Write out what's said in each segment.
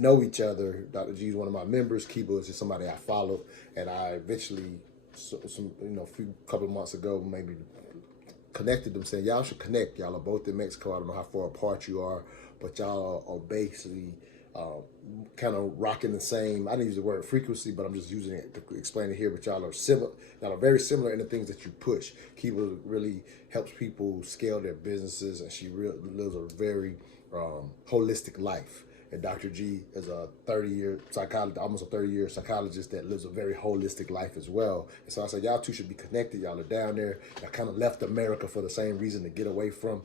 know each other. Dr. G is one of my members. Kiba is just somebody I follow, and I eventually, a few couple of months ago, maybe connected them, saying y'all should connect. Y'all are both in Mexico. I don't know how far apart you are, but y'all are basically kind of rocking the same. I didn't use the word frequency, but I'm just using it to explain it here. But y'all are similar. Y'all are very similar in the things that you push. Kiba really helps people scale their businesses, and she lives a very holistic life. And Dr. G is a 30-year psychologist, almost a 30-year psychologist that lives a very holistic life as well. And so I said, y'all two should be connected. Y'all are down there. Y'all kind of left America for the same reason, to get away from,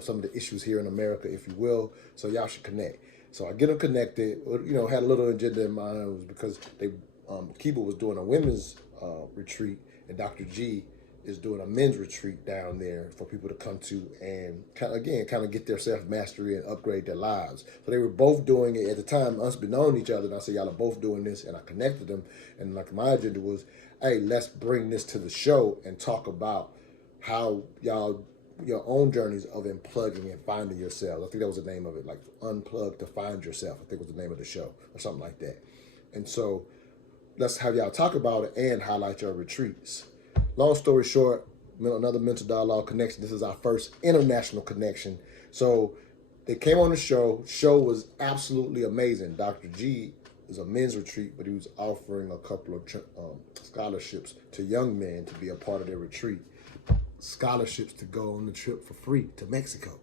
some of the issues here in America, if you will. So y'all should connect. So I get them connected. Had a little agenda in mind. It was because Kiba was doing a women's retreat, and Dr. G is doing a men's retreat down there for people to come to and kind of get their self-mastery and upgrade their lives. So they were both doing it at the time, unbeknown to each other. And I said, y'all are both doing this, and I connected them. And like my agenda was, hey, let's bring this to the show and talk about how y'all, your own journeys of unplugging and finding yourselves. I think that was the name of it, like Unplug to Find Yourself, I think was the name of the show, or something like that. And so let's have y'all talk about it and highlight your retreats. Long story short, another Mental Dialogue connection. This is our first international connection. So they came on the show. Show was absolutely amazing. Dr. G is a men's retreat, but he was offering a couple of scholarships to young men to be a part of their retreat. Scholarships to go on the trip for free to Mexico.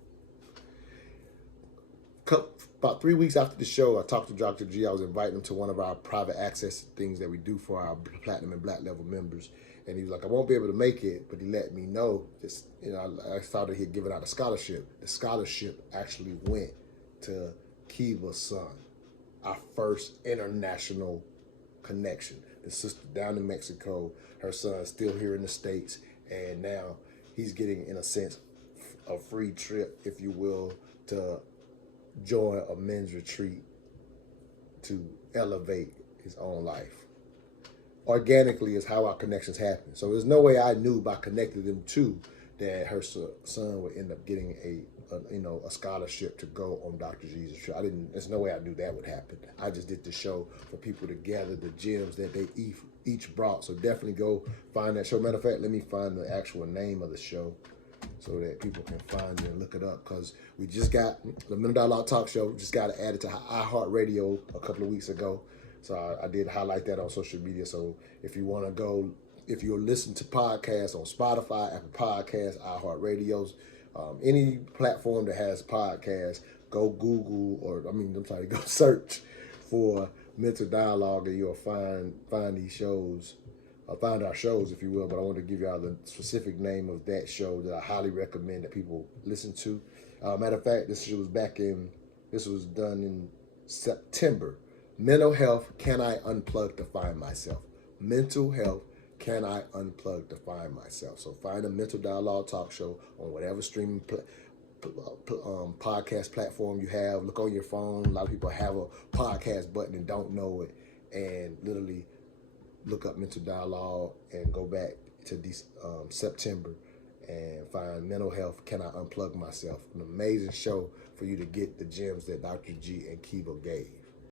About 3 weeks after the show, I talked to Dr. G. I was inviting him to one of our private access things that we do for our platinum and black level members. And he was like, I won't be able to make it, but he let me know. I thought that he had given out a scholarship. The scholarship actually went to Kiva's son, our first international connection. The sister down in Mexico, her son's still here in the States, and now he's getting, in a sense, a free trip, if you will, to join a men's retreat to elevate his own life. Organically is how our connections happen. So there's no way I knew by connecting them to that her son would end up getting a scholarship to go on Dr. G's trip. There's no way I knew that would happen. I just did the show for people to gather the gems that they each brought. So definitely go find that show. Matter of fact, let me find the actual name of the show so that people can find it and look it up, because we just got the Mental Dialogue Talk Show, just got added to iHeartRadio a couple of weeks ago. So I did highlight that on social media. So if you want to go, if you're listening to podcasts on Spotify, Apple Podcasts, iHeartRadios, any platform that has podcasts, go Google, go search for Mental Dialogue, and you'll find these shows, find our shows, if you will. But I want to give y'all the specific name of that show that I highly recommend that people listen to. Matter of fact, this was done in September. Mental health, can I unplug to find myself? Mental health, can I unplug to find myself? So find a Mental Dialogue Talk Show on whatever streaming podcast platform you have. Look on your phone. A lot of people have a podcast button and don't know it. And literally look up Mental Dialogue and go back to September and find Mental Health, Can I Unplug Myself? An amazing show for you to get the gems that Dr. G and Kiva gave.